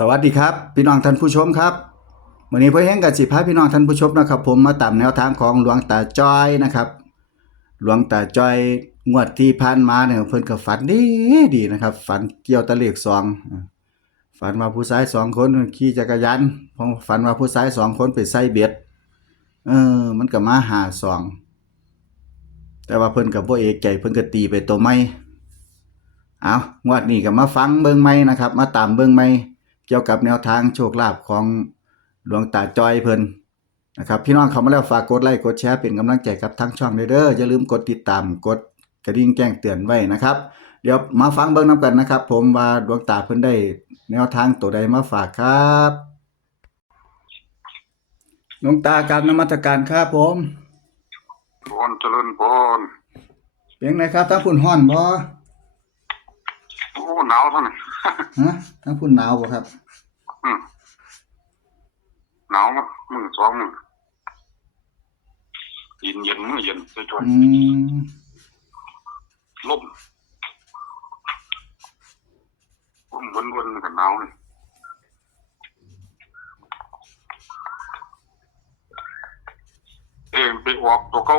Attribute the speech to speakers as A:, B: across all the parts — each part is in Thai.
A: สวัสดีครับ พี่น้องท่านผู้ชมครับวันนี้พ่อแห้งกับสิพาพี่น้องท่านผู้ชมนะครับ ผมมาตามแนวทางของหลวงตาจ้อยนะครับ หลวงตาจ้อยงวดที่ผ่านมาเนี่ยเพิ่นก็ฝันดีดีนะครับ ฝันเกี่ยวตะเลขสองฝันว่าผู้ชายสองคนขี่จักรยานพอฝันว่าผู้ชายสองคนไปใส่เบ็ดเออ มันก็มาหาสองแต่ว่าเพิ่นก็บ่เอกใจเพิ่นก็ตีไปตัวไม่เอางวดนี้ก็มาฟังเบิ่งใหม่นะครับ มาตามเบิ่งใหม่ เกี่ยวกับแนวทางโชคลาภของหลวงตาจอยเพิ่นนะครับพี่น้องเข้ามาแล้วฝากกดไลค์กดแชร์เป็นกำลังใจกับทั้งช่องด้วยเด้ออย่าลืมกดติดตามกดกระดิ่งแจ้งเตือนไว้นะครับ เดี๋ยวมาฟังเบิ่งนํกันนะครับ ผมว่าดวงตาเพิ่นได้ แนวทางตัวใดมาฝากครับหลวงตากราบนมัสการครับผม
B: พรเจริญพร
A: เป็นไงครับทั้งพุ่นฮ้อนบ่
B: โอ้หนาวเท่านั้น
A: ฮะทั้งพุ่นหนาวบ่ครับ
B: อืมหนาวมากมือสองมือเย็นเย็นมือเย็นช่วย
A: อืม
B: ๆลมลมวนวนๆกับหนาวเลยเองไปออกตัวเก้า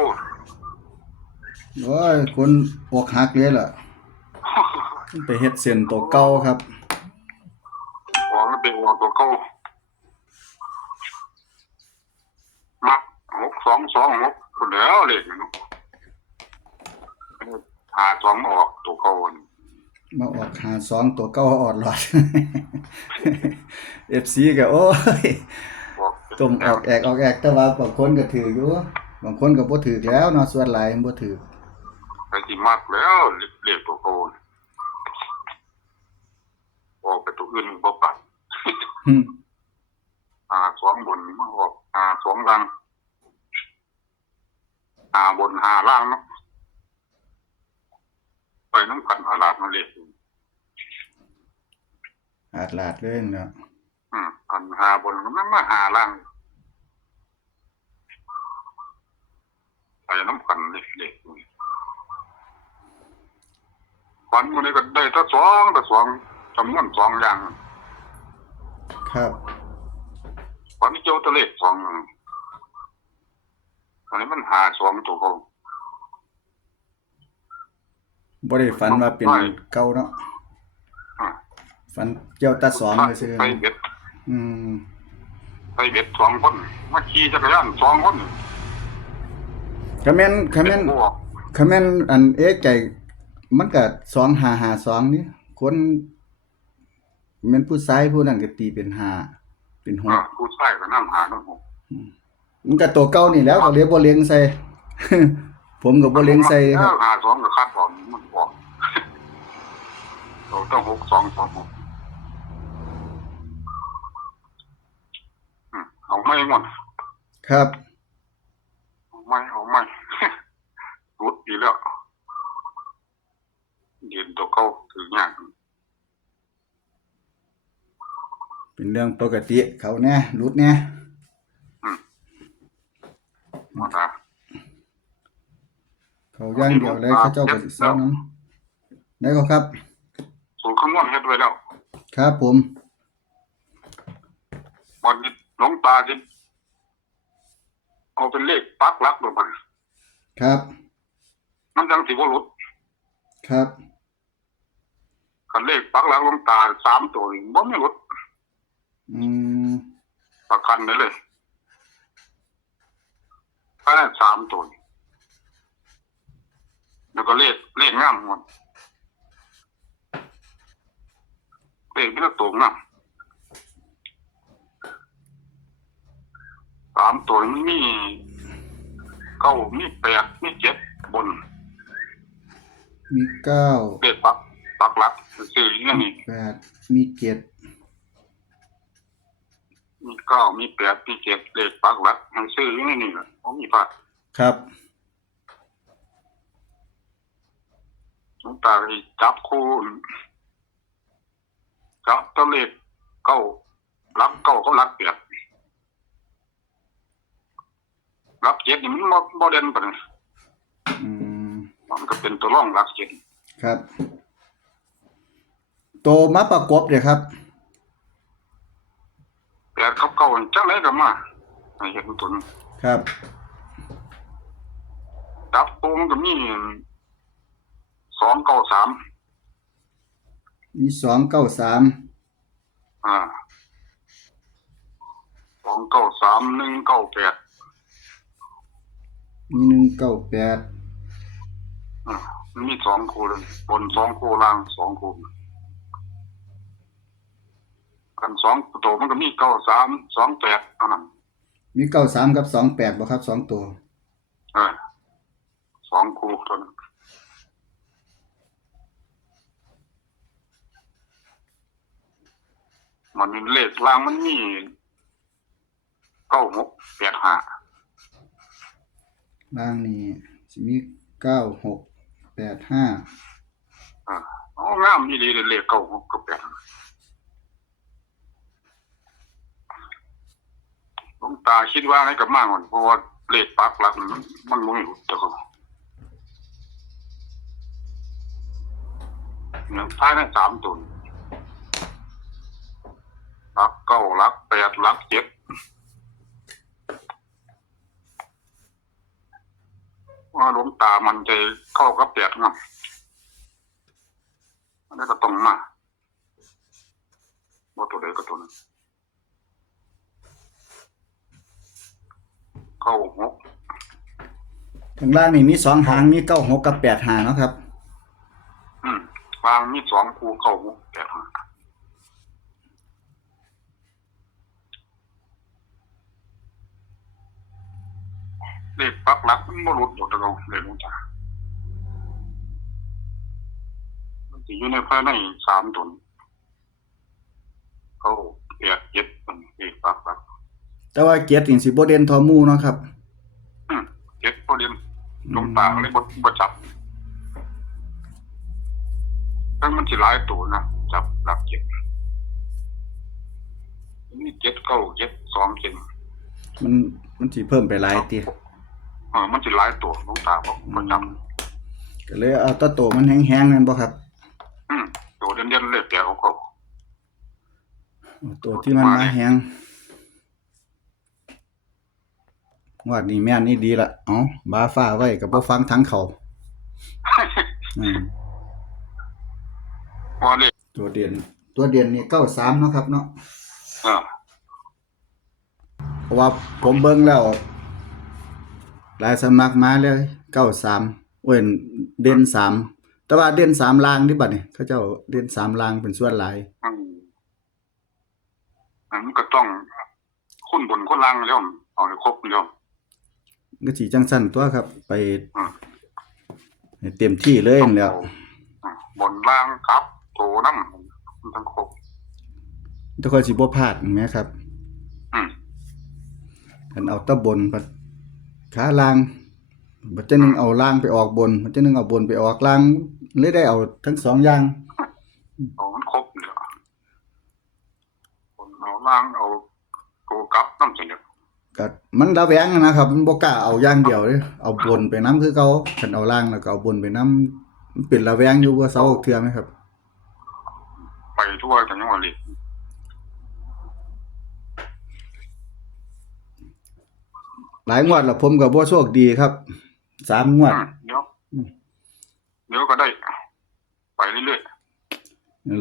A: โอ้ยคนอกหักเลยล่ะ ไปเฮ็ดเส้นตัวเก่าครับ
B: ออกแล้วไปออกตัวเก้ามักหกสองสองหกคนเดียวเลยเนาะหาสองมาออกตัวเก้านี่
A: มาออกหาสองตัวเก่าออดหลอด FC ก็โอ้ย
B: ออก
A: ต้มออกแอกออกแอกแต่ว่าบางคนก็ถืออยู่บางคนก็บ่ถือแล้วเนาะส่วนหลายมันบ่ถือ
B: ไปที่มักแล้วเรียกตัวเก้านี่ ออกไปตัวอื่นบ่ปัด
A: หึ
B: หาสองบนมาออกหาสองล่างหาบนหาล่างเนาะไปน้ำกันอาลาดมาเรียก
A: อาดลาดเลยเนาะ
B: อืมกันหาบนก็มันมาหาล่างไปน้ำกันเรียกเรียกวันวันนี้ก็ได้ทั้งสองทั้งสอง จำนวนสองอย่าง
A: ครับ
B: วันนี้เจ้าตัวเลขสองอันนี้มันหาสองตัวเขา
A: บ่ได้ฝันว่าเป็นเก่าเนาะ
B: อ่า
A: ฝันเกี่ยวแตาสองไปซื่อ
B: ไปเบ็ด
A: อืม
B: ไปเบ็ดสองคนมาขี่จักรยานสองคน
A: คะแม่นคะแม่น
B: บวก
A: คะแม่นอันเอ๊ะใจมันก็2552นี่คน แม่นผู้ชายผู้นั้นก็ตีเป็นห้าเป็นห
B: อ่ากผู้ชายก็นั่งหาน้ำหก
A: มันก็ตัวเก่านี่แหล้วก็เลยบ่เลี้ยงใส่ ผมก็บ่เลี้ยงใส่ครับ
B: หาสองก็คาดบอกมันบอกเราต้องหกสองสองหกอืมเอาไม่หมด
A: ครับ
B: เอาไม่เอาไม่รุดอีกแล้วยืนตัวเก้าถือยาก
A: เป็นเรื่องปกติเขาแน่หลุดแน่
B: มาตา
A: เขาอย่างเดียวเลยเขาเจ้าก็สิเซานั้นได้ก็ครับ
B: สูตรคำนวณเฮ็ดไว้แล้ว
A: ครับผม
B: วันนี้หลวงตาจิเอาเป็นเลขปักหลักลงไป
A: ครับ
B: มันจังสิบ่หลุด
A: ครับ
B: คันเลขปักหลักหลวงตาสามตัวนี่บ่มีหลุด
A: อืม
B: ประกันได้เลยแค่สามตัวนี่แล้วก็เลขเลขงามหมดเลขที่ละตัวงามสามตัวมันมีเก้ามีแปดมีเจ็ดบน
A: มีเก้า
B: เลขปักปักหลักซื้ออย่างนี้
A: แปดมีเจ็ด
B: มีเก้ามีแปดมีเจ็ดเลขปักหลักให้ซื้ออย่างนี้แหละผมมีพลาด
A: ครับ
B: หลวงตาไปจับคู่จับตัวเลขเก้ารับเก้าเขารับเปียดรับเจ็ดนี่มันบ่บ่เด่นปานนั้น
A: อืม
B: มันก็เป็นตัวร่องรับเจ็ด
A: ครับ โตมาประกบเดี๋ยวครับ
B: ด กับเก้าจังไรก็มาให้เห็นตัวนึง
A: ครับ
B: ดับตัวมันก็มีสองเก้าสาม
A: มีสองเก้าสาม
B: อ่าสองเก้าสามหนึ่งเก้าแปด
A: มีหนึ่งเก้าแปด
B: อ่ามีสองคู่เลยบนสองคูล่างสองคู่ กันสองตัวมันก็มีเก้าสามสองแปดเท่านั้น
A: มีเก้าสามกับสองแปดบ่ครับสองตัว
B: เออสองคู่เท่านั้นมันมีเลขล่างมันมีเก้าหกแปดห้า
A: ล่างนี่สิมีเก้าหกแปดห้า
B: อ่าอ๋องามนี่ดีเลยเลขเก้าหกกับแปด ห้าหลวงตาคิดว่าให้กับมากก่อนเพราะว่าเลขปักหลักมันมันมึงอยู่แต่ก็เนี่ยท้ายในสามตัวหลักเก้าหลักแปดหลักเจ็ดว่าลวงตามันจะเข้ากับแปดนะอันนี้ก็ตรงมาว่าตัวใดก็ตัวนั้น เข้าหก
A: ข้างล่างนี่มีสองหางมีเก้าหกกับแปดหางเนาะครับ
B: อืมวางมีสองคูเข้าหกแปดห้าเลขปักหลักมันบ่หลุดหมดแล้วเลยหลวงตามันจะอยู่ในภายในสามตนเข้าแปดเจ็ดมันเลขปักหลัก
A: แต่ว่าเกียรตินี่สิบ่เด่นทอหมูเนาะครับ
B: อืมเจ็ดพอเรียนหลวงตาเลยบ่บ่จับทั้งมันสิหลายตัวนะจับหลักเจ็ดมีเจ็ดเก้าเจ็ดสองเจ็ด
A: มันมันสิเพิ่มไปหลายติ
B: เออมันสิหลายตัวหลวงตาบอกบ่จับ
A: ก็เลยเอาแตะโตมันแห้งๆนั่นบ่ครับ
B: อืมตัวเด่นๆเลยแปลเขาก็
A: เอาตัวที่มันมาแห้ง งวดนี้แม่นนี่ดีละเอ๋อบาฟ้าไว้ก็บ่ฟังทั้งเขาอืม
B: ว่าเลย
A: ตัวเด่นตัวเด่นนี่เก้าสามเนาะครับเนาะ
B: เออ
A: เพราะว่าผมเบิ่งแล้วหลายสำนักมาเลยเก้าสามเว้นเด่นสามแต่ว่าเด่นสามลางนี่บัดนี่เขาเจ้าเด่นสามลางเป็นส่วนหลาย
B: อืมอันนั้นก็ต้องคุ้นบนคุ้นล่างแล้วเอาให้ครบแล้ว
A: ก็สิจังสั้นตัวครับ ไป
B: อืม
A: ให้เต็มที่เลยนั่นแหล้ว
B: อืมบนล่างครับโถน้ำมันต้องครบ
A: ทุกคนสิบ่พลาดแหมครับ
B: อืม
A: คันเอาแตะบนบัดขาล่างบัดจะนึงเอาล่างไปออกบนบัดจะนึงเอาบนไปออกล่างเลยได้เอาทั้งสองอย่าง
B: เอามันครบเลยบนเอาล่างเอาโกกลับน้ำเสีย
A: ก็มันระแวงนะครับมันบ่กล้าเอาอย่างเดียวเด้เอาบนไปนํคือเก่าคันเอาล่างแล้วก็เอาบนไปนํมันเป็นระแวงอยู่ว่าเสาเทื่อไหมครับ
B: ไปทั่วกันยังว่าเลย
A: หลายงวดแล้วผมก็บ่โชคดีครับสามงวด
B: อืมเดี๋ยวเดี๋ยวก็ได้ ไปเรื่อย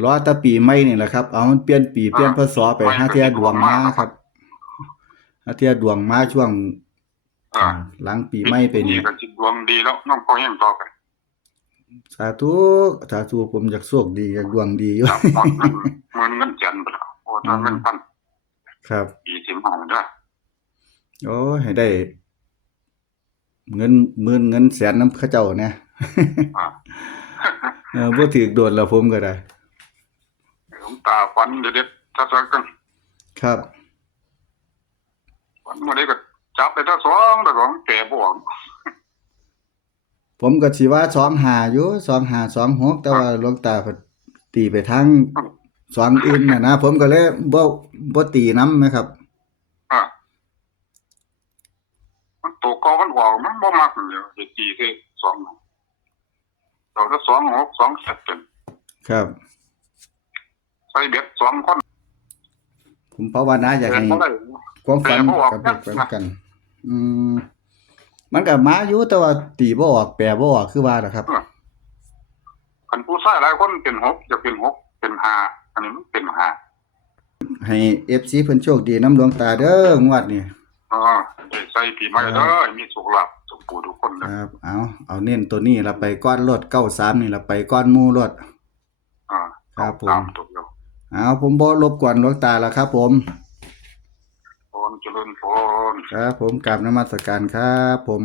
A: รอแต่ปีใหม่นี่แหละครับ เอามันเปลี่ยนปีเปลี่ยนพศไป
B: ไม่
A: หาเที่ย
B: ไม่
A: ดวงมา
B: ไม่
A: ครับ หาเที่ยดวงมาช่วง
B: ๆอ่า
A: หลังปีใหม่ไปนี่
B: ก็จิตดวงดีแล้วน้องพ่อแห้งต่อไป
A: สาธุสาธุผมอยากโชคดีอยากดวงดีอยู่
B: จับหมดเงินเงินเงินเจ็นไปแล้วโอ้ถ้าเงินพัน
A: ครับ
B: ปีสิบห้าได้
A: โอ้ให้ได้ เงินหมื่นเงินแสนน้ำเข้าเจ้าเนี่ย
B: อ่า
A: เออบ่ถือโดนแล้วผมก็ได้
B: หลวงตาฟันเด็ดๆถ้าสักกัน
A: ครับ
B: ฟันมาได้ก็จับไปถ้าสองแต่สองแก่บวก
A: ผมก็สิว่าสองหาอยู่สองหาสองหกแต่ว่าหลวงตาเพิ่นตีไปทางสองอื่นน่ะนะผมก็เลยบ่บ่ตีนำนะครับ
B: อ่ามันตัวกอมันออกมันบ่มักเลยจะตีได้สองเราถ้าสองหกสองเจ็ดเป็น
A: ครับ
B: ใส่เบ็ดสองคน
A: ผผมภาวนาอยาก
B: แต่
A: ให้
B: บ่ได้
A: ความฝัน
B: แปลบ่ออก
A: กับเด็กเหมือนกัน อืมมันก็มาอยู่แต่ว่าตีบ่ออกแปลบ่ออกคือว่าล่ะครับ
B: คันผู้ชายหลายคนเป็นหกจะเป็นหกเป็นห้าอันนี้มันเป็นห้า
A: ให้ FC เพิ่นโชคดีน้ำหลวงตาเด้องวดนี้
B: อ๋อได้ใส่ปีใหม่เด้อให้มีสุขลาภสุขปูทุกคนนะครับ
A: เอาเอาเน้นตัวนี้ละไปก้อนรถ93นี่ละไปก้อนหมู่รถ
B: อ่า
A: ครับผม
B: ตามถูกแล้ว
A: เอาผมบ่รบกวนหลวงตาแล้วครับ ผม
B: พรเจริญพร
A: ครับผมกราบนมัสการครับ ผม